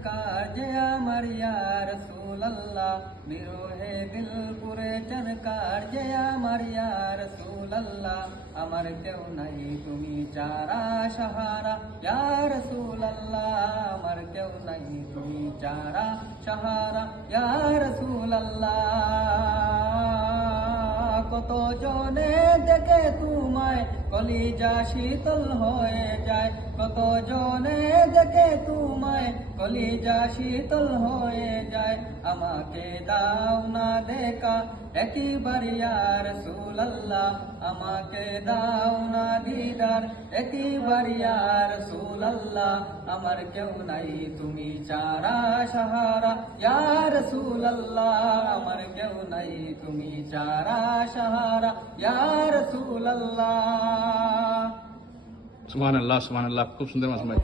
চনকার যে আমার ইয়া রাসূলুল্লাহ বিরহে দিল পুরে চনকার যে আমার ইয়া রাসূলুল্লাহ আমার কেউ নাই তুমি চারা সাহারা ইয়া রাসূলুল্লাহ আমার কেউ নাই তুমি চারা সাহারা ইয়া রাসূলুল্লাহ কত জনে দেখে তোমায় কলিজা শীতল হয়ে যায় কত জনে দেখে তোমায় কলিজা শীতল হয়ে যায় আমাকে দাও না দেখা একবার ইয়া রাসূলুল্লাহ আমাকে দাও না দিদার একবার ইয়া রাসূলুল্লাহ আমার কেউ নাই তুমি চারা সাহারা ইয়া রাসূলুল্লাহ আমার কেউ নাই তুমি চারা সাহারা ইয়া রাসূলুল্লাহ সুবহানাল্লাহ সুবহানাল্লাহ, খুব সুন্দর মাসুম ভাই।